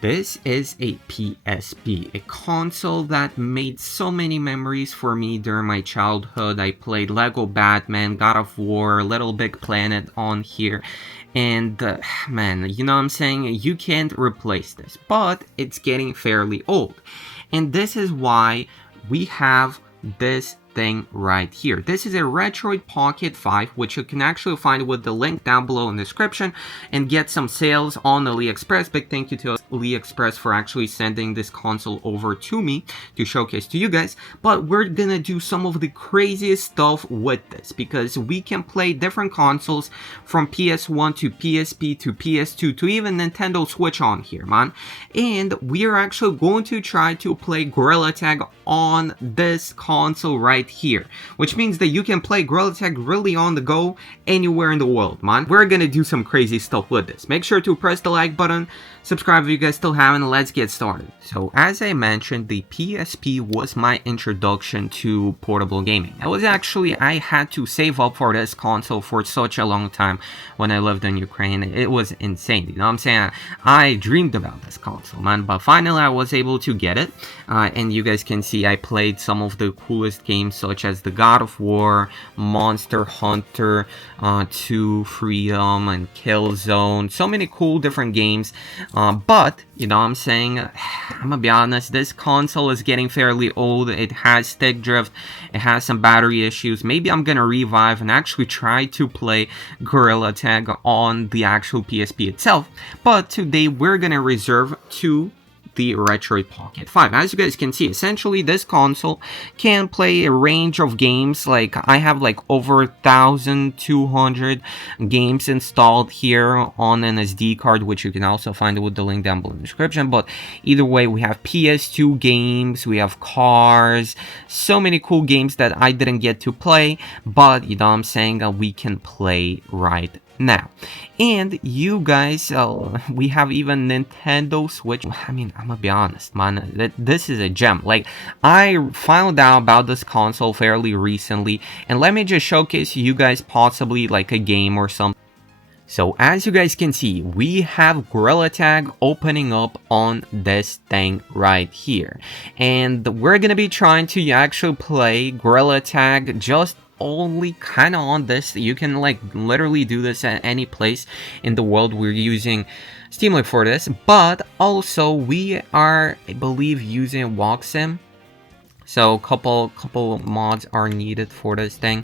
This is a PSP, a console that made so many memories for me during my childhood. I played Lego Batman, God of War, Little Big Planet on here, and man, you know what I'm saying? You can't replace this, but it's getting fairly old. And this is why we have this thing right here. This is a Retroid Pocket 5, which you can actually find with the link down below in the description and get some sales on AliExpress. Big thank you to AliExpress for actually sending this console over to me to showcase to you guys. But we're gonna do some of the craziest stuff with this because we can play different consoles from PS1 to PSP to PS2 to even Nintendo Switch on here, man. And we are actually going to try to play Gorilla Tag on this console right here, which means that you can play Gorilla Tag really on the go anywhere in the world, man. We're gonna do some crazy stuff with this. Make sure to press the like button, subscribe if you guys still haven't, and let's get started. So as I mentioned, the PSP was my introduction to portable gaming. I had to save up for this console for such a long time when I lived in Ukraine. It was insane, you know what I'm saying? I dreamed about this console, man, but finally I was able to get it, and you guys can see I played some of the coolest games such as the God of War, Monster Hunter 2, Freedom, and Killzone. So many cool different games. But, you know what I'm saying, I'm gonna be honest, this console is getting fairly old. It has stick drift, it has some battery issues. Maybe I'm gonna revive and actually try to play Gorilla Tag on the actual PSP itself. But today we're gonna reserve to the Retroid Pocket 5. As you guys can see, essentially this console can play a range of games. Like I have like over 1,200 games installed here on an SD card, which you can also find with the link down below in the description. But either way, we have PS2 games, we have cars, so many cool games that I didn't get to play, but you know what I'm saying, we can play right now. And you guys, we have even Nintendo Switch. I mean, I'm gonna be honest, man, this is a gem. Like, I found out about this console fairly recently, and let me just showcase you guys possibly like a game or something. So as you guys can see, we have Gorilla Tag opening up on this thing right here, and we're gonna be trying to actually play Gorilla Tag just only kind of on this. You can like literally do this at any place in the world. We're using Steam Link for this, but also we are, I believe, using Walk Sim, so a couple mods are needed for this thing.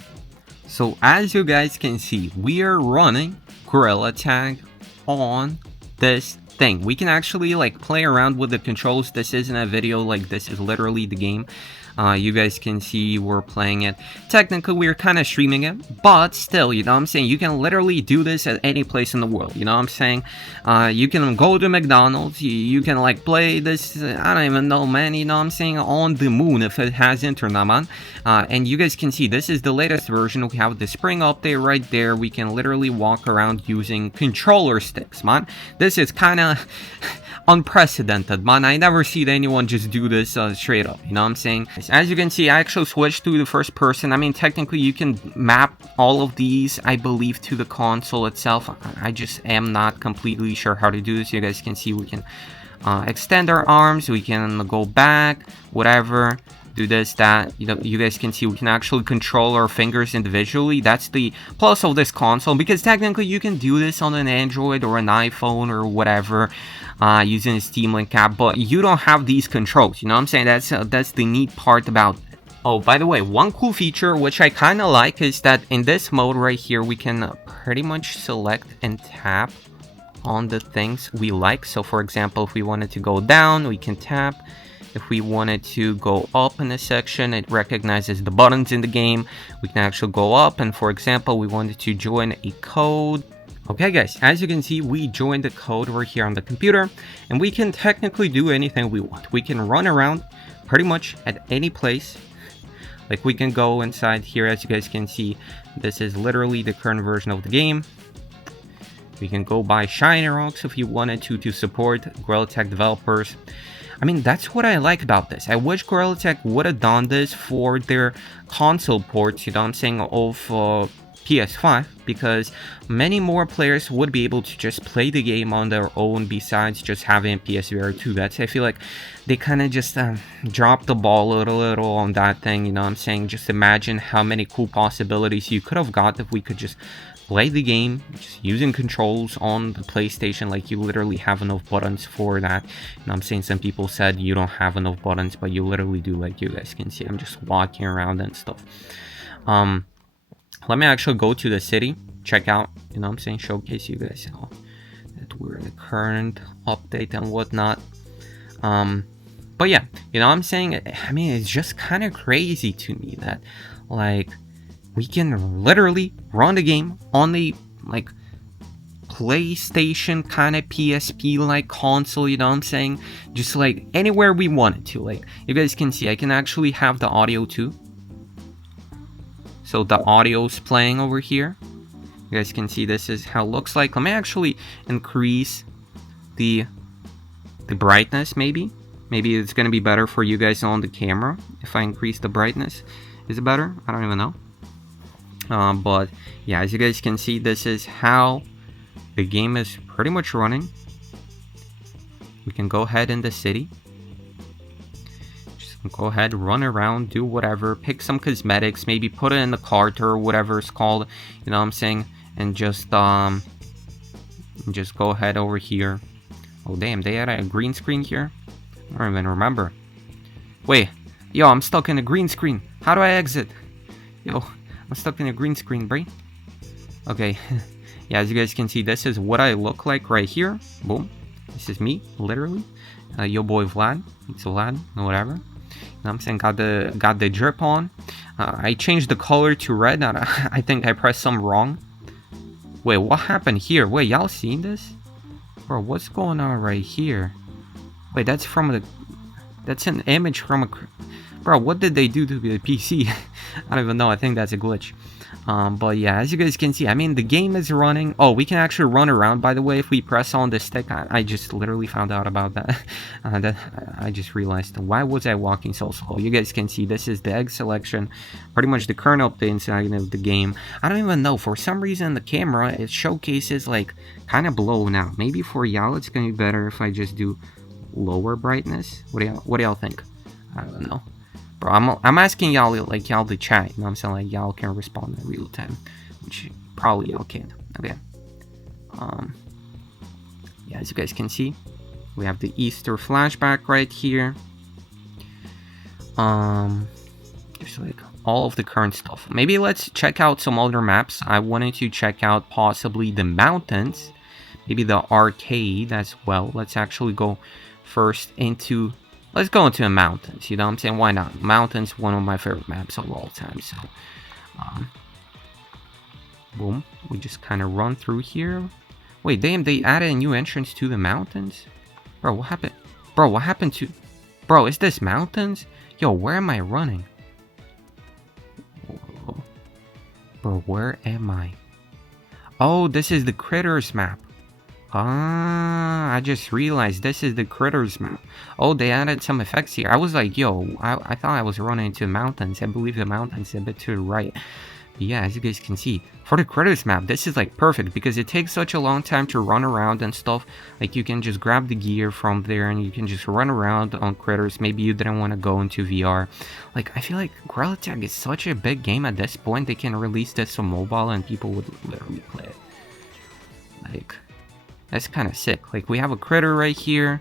So as you guys can see, we are running Gorilla Tag on this thing. We can actually like play around with the controls. This isn't a video, like this is literally the game. You guys can see we're playing it. Technically, we're kind of streaming it, but still, you know what I'm saying? You can literally do this at any place in the world, you know what I'm saying? You can go to McDonald's, you can like play this, I don't even know, man, you know what I'm saying, on the moon if it has internet, man. And you guys can see this is the latest version. We have the spring update right there. We can literally walk around using controller sticks, man. This is kind of unprecedented, man. I never seen anyone just do this straight up, you know what I'm saying? As you can see, I actually switched to the first person. I mean, technically you can map all of these, I believe, to the console itself. I just am not completely sure how to do this. You guys can see we can extend our arms, we can go back, whatever, do this, that. You know, you guys can see we can actually control our fingers individually. That's the plus of this console, because technically you can do this on an Android or an iPhone or whatever, using a Steam Link app, but you don't have these controls, you know what I'm saying? That's the neat part about it. Oh, by the way, one cool feature which I kind of like is that in this mode right here, we can pretty much select and tap on the things we like. So for example, if we wanted to go down, we can tap. If we wanted to go up in a section, it recognizes the buttons in the game. We can actually go up, and for example, we wanted to join a code. Okay guys, as you can see, we joined the code right here on the computer, and we can technically do anything we want. We can run around pretty much at any place. Like we can go inside here. As you guys can see, this is literally the current version of the game. We can go buy shiny rocks if you wanted to support Gorilla Tag developers. I mean, that's what I like about this. I wish Gorilla Tag would have done this for their console ports, you know what I'm saying, of PS5, because many more players would be able to just play the game on their own besides just having PSVR 2. That's, I feel like they kind of just dropped the ball a little on that thing, you know what I'm saying? Just imagine how many cool possibilities you could have got if we could just play the game just using controls on the PlayStation. Like, you literally have enough buttons for that. And I'm saying some people said you don't have enough buttons, but you literally do. Like you guys can see, I'm just walking around and stuff. Let me actually go to the city, check out, you know what I'm saying, showcase you guys how that we're in the current update and whatnot. But yeah, you know what I'm saying, I mean, it's just kind of crazy to me that, like, we can literally run the game on the, like, PlayStation kind of PSP like console, you know what I'm saying, just like anywhere we wanted to. Like, you guys can see, I can actually have the audio too. So the audio's playing over here. You guys can see this is how it looks like. Let me actually increase the brightness, maybe. Maybe it's gonna be better for you guys on the camera if I increase the brightness. Is it better? I don't even know. But yeah, as you guys can see, this is how the game is pretty much running. We can go ahead in the city. Go ahead, run around, do whatever, pick some cosmetics, maybe put it in the cart or whatever it's called, you know what I'm saying, and just go ahead over here. Oh damn, they had a green screen here? I don't even remember. Wait, yo, I'm stuck in a green screen. How do I exit? Yo, I'm stuck in a green screen, bro. Okay, yeah, as you guys can see, this is what I look like right here. Boom, this is me, literally. Yo boy Vlad, it's Vlad, or whatever. I'm saying, got the drip on. I changed the color to red. I think I pressed some wrong. Wait, what happened here? Wait, y'all seen this? Bro, what's going on right here? Wait, that's an image from a... Bro, what did they do to the PC? I don't even know. I think that's a glitch. But yeah, as you guys can see, I mean, the game is running. Oh, we can actually run around, by the way, if we press on the stick. I just literally found out about that. I just realized, why was I walking so slow? You guys can see, this is the egg selection, pretty much the current update inside of the game. I don't even know, for some reason the camera, it showcases like kind of blown out. Maybe for y'all it's gonna be better if I just do lower brightness. What do y'all think? I don't know. Bro, I'm asking y'all, like, y'all to chat, you know what I'm saying? Like, y'all can respond in real time, which probably y'all can. Okay. Yeah, as you guys can see, we have the Easter flashback right here. Just like all of the current stuff. Maybe let's check out some other maps. I wanted to check out possibly the mountains, maybe the arcade as well. Let's actually go first into... Let's go into the mountains, you know what I'm saying? Why not? Mountains, one of my favorite maps of all time, so... boom. We just kind of run through here. Wait, damn, they added a new entrance to the mountains? Bro, what happened? Bro, what happened to... Bro, is this mountains? Yo, where am I running? Whoa. Bro, where am I? Oh, this is the Critters map. Ah, I just realized this is the Critters map. Oh, they added some effects here. I was like, yo, I thought I was running into mountains. I believe the mountains a bit to the right. But yeah, as you guys can see, for the Critters map, this is like perfect because it takes such a long time to run around and stuff. Like, you can just grab the gear from there and you can just run around on Critters. Maybe you didn't want to go into VR. Like, I feel like Gorilla Tag is such a big game at this point. They can release this on mobile and people would literally play it. Like... That's kind of sick. Like, we have a critter right here.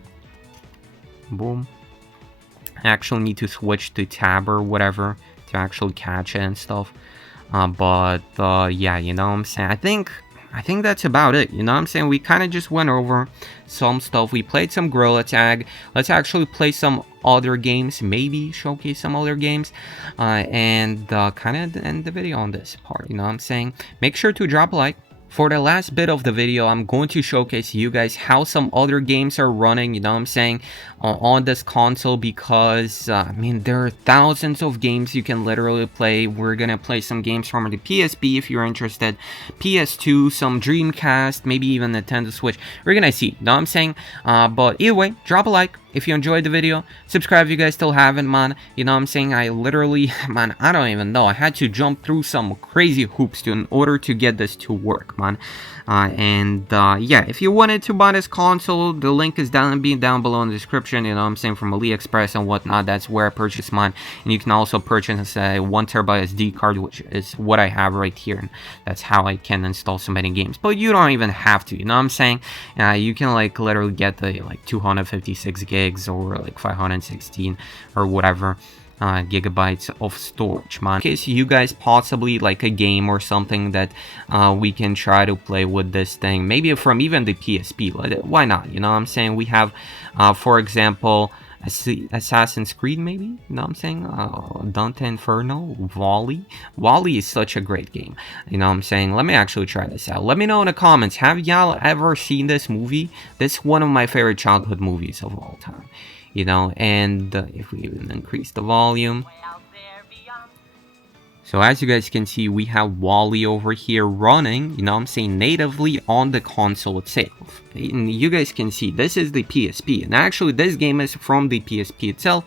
Boom. I actually need to switch to tab or whatever to actually catch it and stuff. Yeah, you know what I'm saying? I think that's about it. You know what I'm saying? We kind of just went over some stuff. We played some Gorilla Tag. Let's actually play some other games. Maybe showcase some other games. And kind of end the video on this part. You know what I'm saying? Make sure to drop a like. For the last bit of the video, I'm going to showcase you guys how some other games are running, you know what I'm saying, on this console, because, I mean, there are thousands of games you can literally play. We're gonna play some games from the PSP if you're interested, PS2, some Dreamcast, maybe even Nintendo Switch. We're gonna see, you know what I'm saying, but either way, drop a like. if you enjoyed the video, subscribe if you guys still haven't, man. You know what I'm saying? I literally, man, I don't even know. I had to jump through some crazy hoops in order to get this to work, man. Yeah, if you wanted to buy this console, the link is down below in the description. You know what I'm saying? From AliExpress and whatnot. That's where I purchased mine. And you can also purchase a 1TB SD card, which is what I have right here. And that's how I can install so many games. But you don't even have to, you know what I'm saying? You can like literally get the like 256 gigs or like 516 or whatever gigabytes of storage, man. In case you guys possibly like a game or something that we can try to play with this thing, maybe from even the PSP, why not? You know what I'm saying? We have for example Assassin's Creed, maybe, you know what I'm saying? Dante Inferno, Wally is such a great game, you know what I'm saying? Let me actually try this out. Let me know in the comments, have y'all ever seen this movie? This is one of my favorite childhood movies of all time, you know. And if we even increase the volume, so as you guys can see, we have Wally over here running, you know what I'm saying, natively on the console itself. And you guys can see, this is the PSP. And actually, this game is from the PSP itself.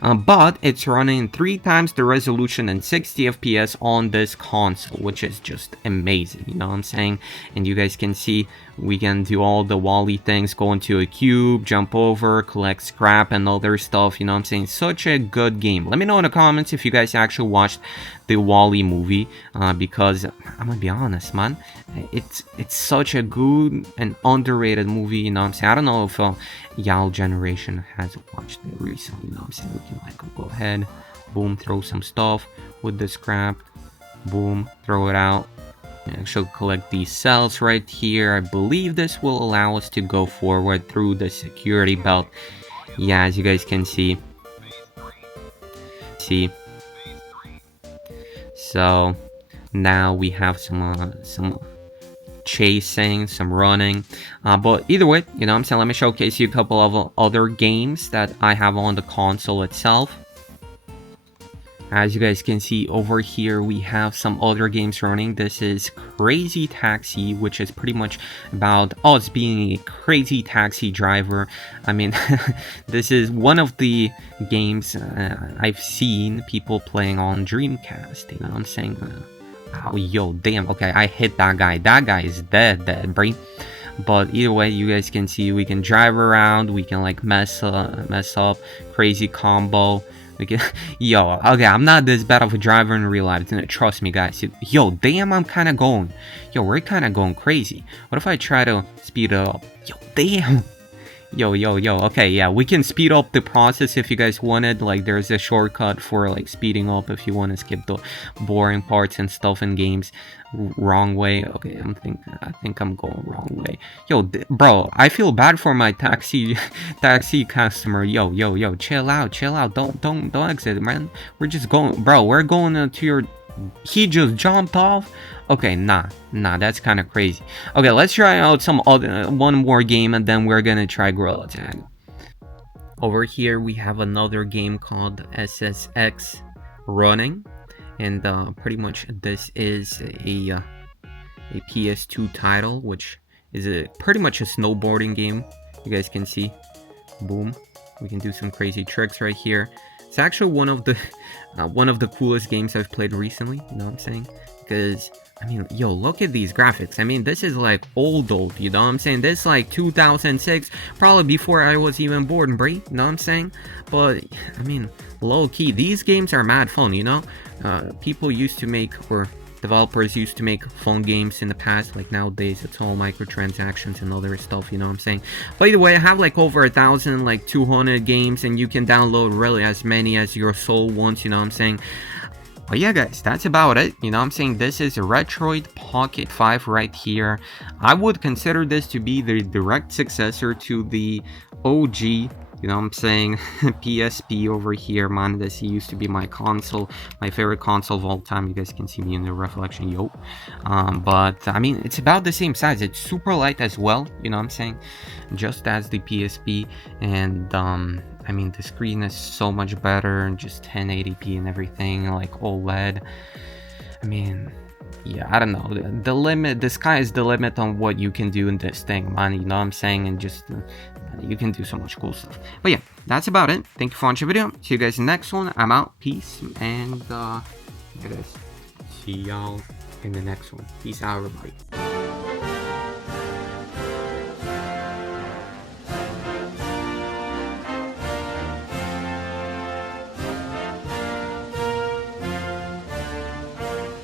But it's running 3 times the resolution and 60 FPS on this console, which is just amazing, you know what I'm saying? And you guys can see, we can do all the Wally things, go into a cube, jump over, collect scrap and other stuff, you know what I'm saying? Such a good game. Let me know in the comments if you guys actually watched the Wally movie, because I'm gonna be honest, man, it's such a good and underrated movie, you know what I'm saying? I don't know if y'all generation has watched it recently, you know what I'm saying? We can like go ahead, boom, throw some stuff with the scrap, boom, throw it out. I should collect these cells right here. I believe this will allow us to go forward through the security belt. Yeah, as you guys can see. So now we have some chasing, some running, but either way, you know what I'm saying, let me showcase you a couple of other games that I have on the console itself. As you guys can see over here, we have some other games running. This is Crazy Taxi, which is pretty much about us being a crazy taxi driver. I mean, this is one of the games I've seen people playing on Dreamcast, you know what I'm saying? Oh, yo, damn, okay, I hit that guy. That guy is dead, brain. But either way, you guys can see, we can drive around, we can like mess up, crazy combo. Yo, okay, I'm not this bad of a driver in real life, trust me, guys. Yo, damn, I'm kind of going. Yo, we're kind of going crazy. What if I try to speed it up? Yo, damn. Yo, okay, yeah, we can speed up the process if you guys wanted. Like, there's a shortcut for like speeding up if you want to skip the boring parts and stuff in games. Wrong way. Okay, I think I'm going wrong way. Yo, bro, I feel bad for my taxi customer. Yo, chill out. Don't exit, man. We're just going, bro. We're going to your. He just jumped off. Okay, nah, that's kind of crazy. Okay, let's try out one more game, and then we're gonna try Gorilla Tag. Over here we have another game called SSX Running, and pretty much this is a PS2 title, which is pretty much a snowboarding game. You guys can see, boom, we can do some crazy tricks right here. It's actually one of the coolest games I've played recently, you know what I'm saying? Because, I mean, yo, look at these graphics. I mean, this is like old, you know what I'm saying? This is like 2006, probably before I was even born, bro, you know what I'm saying? But, I mean, low-key, these games are mad fun, you know? People used to make, or developers used to make fun games in the past. Like nowadays it's all microtransactions and other stuff, you know what I'm saying? By the way, I have like over 1,000, like 200 games, and you can download really as many as your soul wants, you know what I'm saying? But yeah, guys, that's about it, you know what I'm saying? This is a Retroid Pocket 5 right here. I would consider this to be the direct successor to the OG, you know what I'm saying, PSP over here, man. This used to be my console, my favorite console of all time. You guys can see me in the reflection, yo. But I mean, it's about the same size. It's super light as well, you know what I'm saying, just as the PSP. And I mean, the screen is so much better, just 1080p and everything, like OLED. I mean, yeah, I don't know. The limit, the sky is the limit on what you can do in this thing, man. You know what I'm saying? And just you can do so much cool stuff. But yeah, that's about it. Thank you for watching the video. See you guys in the next one. I'm out. Peace. And yeah, guys, see y'all in the next one. Peace out, everybody.